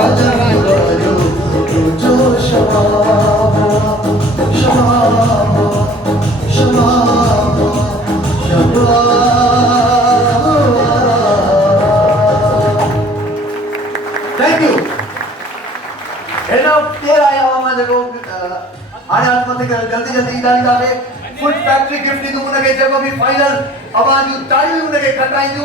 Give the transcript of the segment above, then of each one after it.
Thank you. तेरा आया हुआ मैं देखो आने आत्महत्या कर जल्दी जल्दी इधर निकाले फुड फैक्ट्री गिफ्ट दी दूँ नगे जब अभी फाइनल आवाज यू ताली यू नगे खटाई यू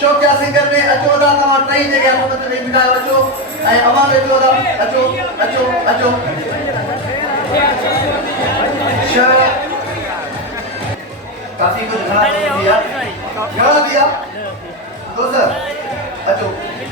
शौकिया सिंगर में अचो दा तमाम ट्रेन जगह आप मतलब एक बिठाए अचो ऐ आवाज अचो दा अचो अचो अचो काफी कुछ घना दिया दोस्त अचो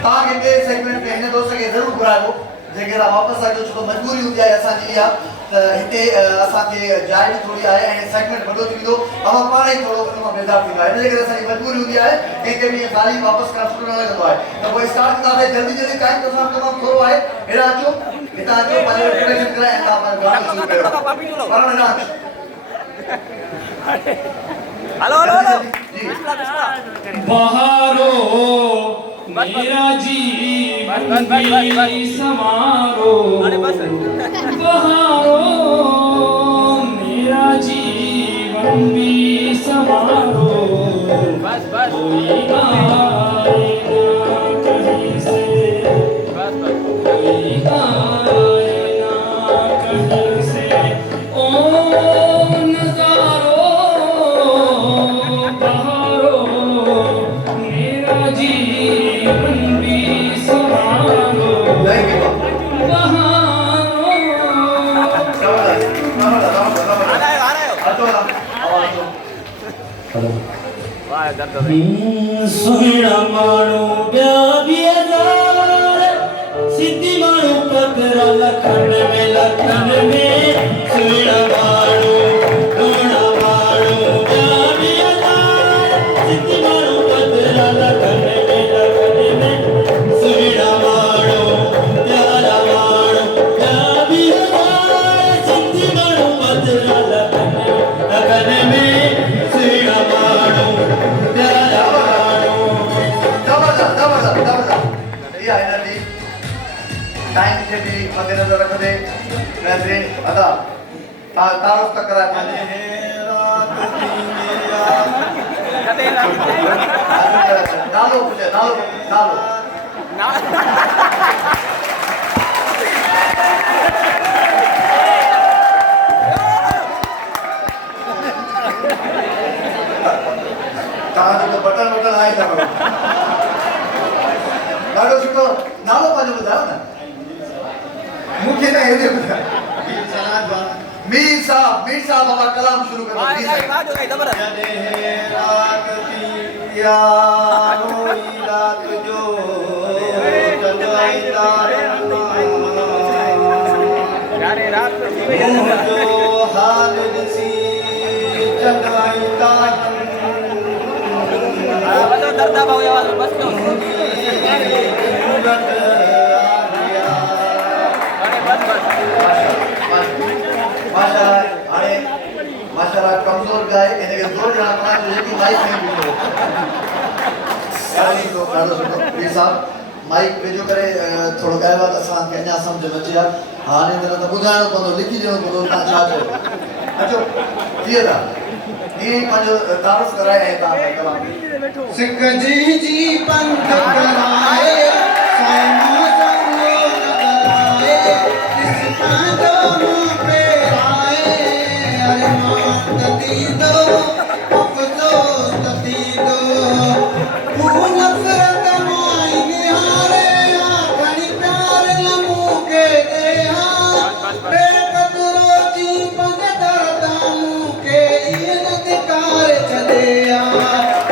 ताकि मेरे सेगमेंट में इन्हें दोस्तों के जरूर बुराई हो जगह वापस आ जो छो मजबूरी होती है असा जी या हिते असा के जाय भी थोड़ी आए ऐं सेगमेंट वडो थी दो हम पाणे थोड़ो उन में बेदार थी है जगह असा मजबूरी होती है के भी खाली वापस कर सुनो न लगदो है तो वो स्टार्ट करदा है जल्दी जल्दी टाइम तो साहब तमाम थोड़ो है एड़ा अचो हिता अचो पंहिंजो इंट्रोडक्शन कराए ता पर गानो शुरू कयो पर ना हेलो हेलो हेलो जी बहारो मेरा जीवन भी समारो बहारो मेरा जीवन भी समारो कोई आए ना कहीं से कोई आए ना कहीं से ओ नजारो बहारो मेरा जीवन भी समारो थैंक यू सुहिणा माण्हू ॿिया बि हज़ार सिंधी माण्हू पकड़ा लखन में सुहिणा माण्हू सुहिणा माण्हू ॿिया बि हज़ार सिंधी माण्हू पकड़ा लखन में सुहिणा माण्हू प्यारा माण्हू ॿिया बि हज़ार सिंधी माण्हू पकड़ा लखन में सुहिणा माण्हू प्यारा ये एनर्जी टाइम से भी मद्देनजर रखते बेहतरीन अदा तारुफ तक करा नालो पूछे नालो नालो तारो बटन बटन आए था नालो सुनो नालो पाजो बताओ ना मुझे ना ये बताओ मीर साहब बाबा कलाम शुरू करो मीर साहब रात जो रात जो हाल दिसी चंदाई तारन बस दर्दा भाऊ आवाज बस क्यों माशाल्लाह कमजोर गाय इनके दो जना पांच बजे की माइक नहीं मिलो यानी तो काढो सुनो ये साहब माइक पे जो करे थोड़ो गाय बात असान कन्या समझ में अचे हाने न तो बुधाणो पवंदो लिखी ॾियणो पवंदो तव्हां छा चयो अचो थिए था ये पंहिंजो तारुफ कराए ऐं तव्हां कलाम सिख जी पंथ कराए साईं संगो लगाए किस जो मुंह पे आए अरे मान दी दो अफसोस दी दो वो नफरत माई निहारे आखणी प्यार न मुंह के दे बेकदरो जी पंग दर्द मुंह के इन धिकार छदे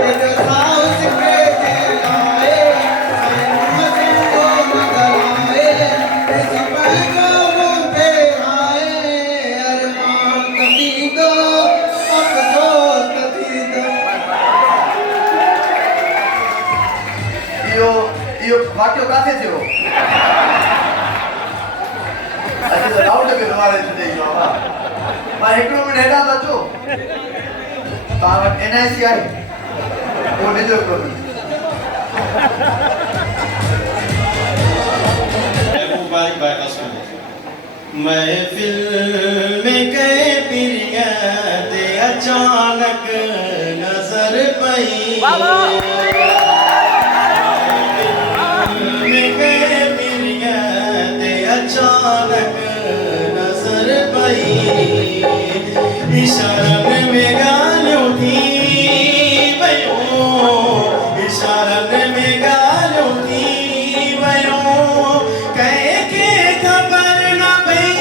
एक साउस के लाए साईं संगो लगाए इस पंगो मुंह पे आए अरमान दी दो अफसोस दी दो यो वाक्य काथे थियो अच्छा तो डाउट के तुम्हारे से यो मां हिकड़ो मिनट हेठा था छो तार एनआईसी आई वो ॾिजो को महफिल में गए पिरिया ते अचानक नजर पई में गए पिरिया ते अचानक नजर पई इशारन में गालियों थी भयो इशारन में गालियों थी भयो कहे के खबर न पई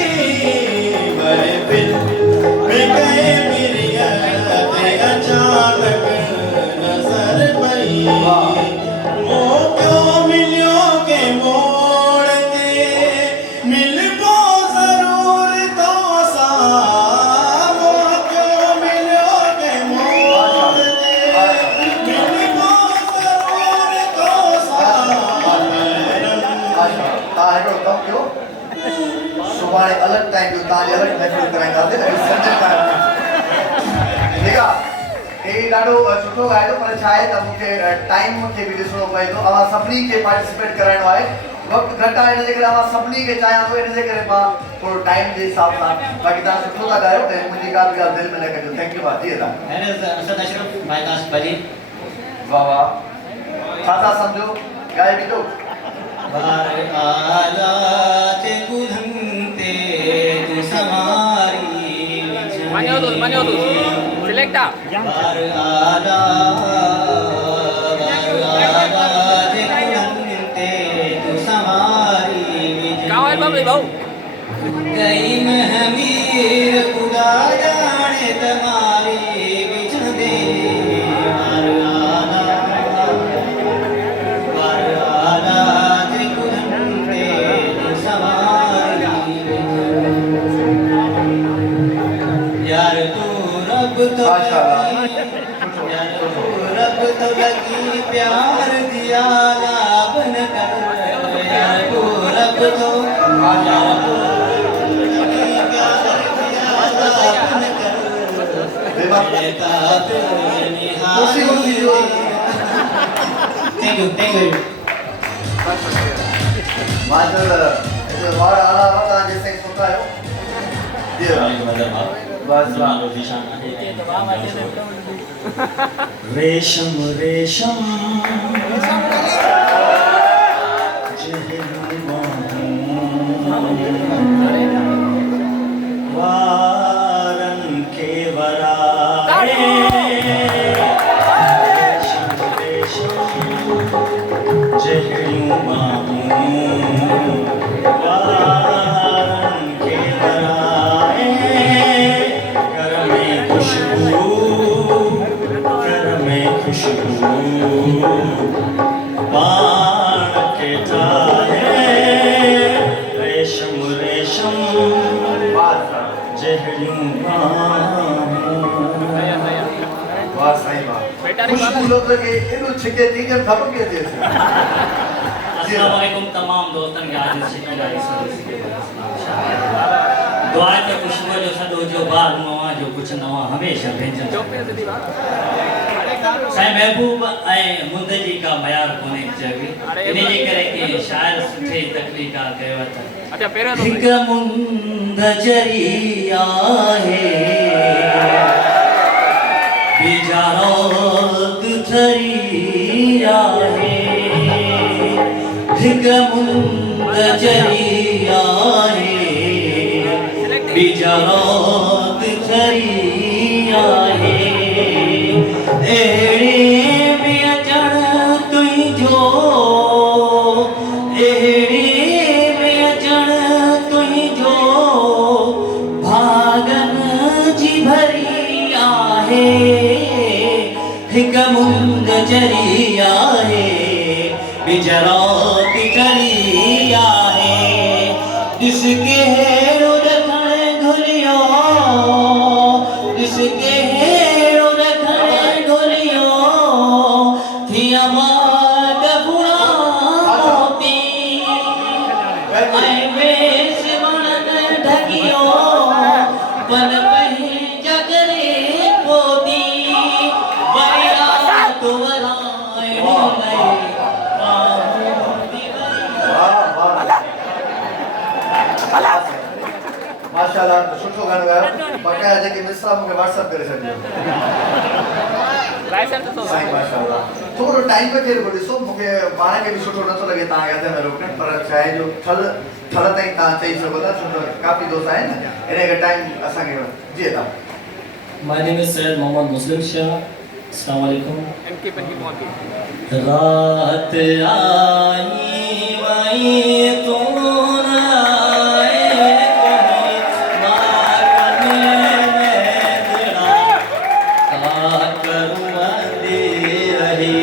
महफिल में गए पिरिया ते अचानक नजर पई क्यों मिलियो के मोड़ ते मिलबो जरूर तो सा क्यों मिलियो के मोड़ ते मिलबो जरूर तो सा हिकिड़ो कमु कयो सुभाणे अलॻि टाइम जो तव्हांजे अलॻि महफ़िल कराईंदासीं अॼु संजय ठीकु आहे हे ॾाढो सुठो ॻायो पर छा आहे त मूंखे टाइम खे बि ॾिसणो पए थो अवां सभिनी खे पार्टिसिपेट कराइणो आहे वक़्तु घटि आहे हिन जे करे अवां सभिनी खे चाहियां थो हिन जे करे मां थोरो टाइम जे हिसाब सां बाक़ी तव्हां सुठो था ॻायो ऐं मुंहिंजी का बि ॻाल्हि दिलि में न कजो थैंक यू भाउ जी तव्हां And as Asad Ashraf, my last buddy. वाह वाह छा था सम्झो ॻाए ॾिठो बार आला ते कुधंते तू समारी Mano dos. Selecta. बार आला ते कुधंते तू समारी Kawal babu bau. कई महमीर खुदा जाने तुम्हारी बिछदे बार आला ते कुधंते तू समारी यार तू रब तो यार तू रब तो लगी प्यार दिया लाभ न कर यार तू रब तो यार तू लगी प्यार दिया लाभ न कर मेरे तात कुर्सी जो थैंक यू माजल वार आला वता जैसे सुठा आयो जी बस रेशम रेशम वारन के वराए रेशम रेशम जहरियों वारन के वराए कर में खुशबू बाण के तारे रेशम रेशम जहरियों वाह सही बात खुशबू लोग के इनु छिके तीजन थप के दे अस्सलाम वालेकुम तमाम दोस्तन के आज सिटी गाइस दुआ के खुशबू जो सदो जो बाग नवा जो कुछ नवा हमेशा भेजन साईं महबूब ऐं मुंद जी का मयार कोने चवी इने जे करे के शायर सुठे तकलीका कयो त अच्छा पहिरियों तो हिक मुंद जरिया है बिजारत थरिया है हिक मुंद जरिया है बिजारत थरिया है एड़े में अचण तुंहिंजो एड़े में अचण तुंहिंजो भागन जी भरी आहे हिक मुंद जरी आहे बिजरौत चरी आहे ॾिस कहिड़ो रखण घुलियो ॾिस कहिड़ो माशाल्लाह सुठो गानो गायो बकाया जेके मिसरा मूंखे WhatsApp करे छॾियो लाइसेंस तो साईं माशाल्लाह थोरो टाइम पे केर को ॾिसो मूंखे पाण खे बि सुठो नथो लॻे तव्हां हथ में रोकण पर छा आहे जो ठल ताईं तव्हां चई सघो था छो त काफ़ी दोस्त आहिनि न इन करे टाइम असांखे जी तव्हां My name is Syed Mohammad Muslim Shah. Assalamu alaikum. इनकी पहुंची रात आई वही तू न आए कहीं मारने में तेरा का करूँ अंधेरी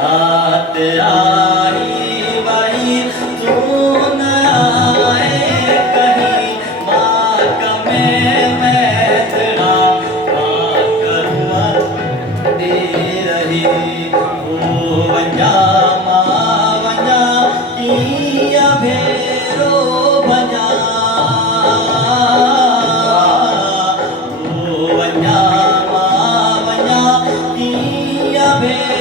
रात आई वही तू न आए कहीं मारने में तेरा का करूँ अंधेरी वञा मां वञा कीअं भेरो वञा वञा मां वञा कीअं भेरो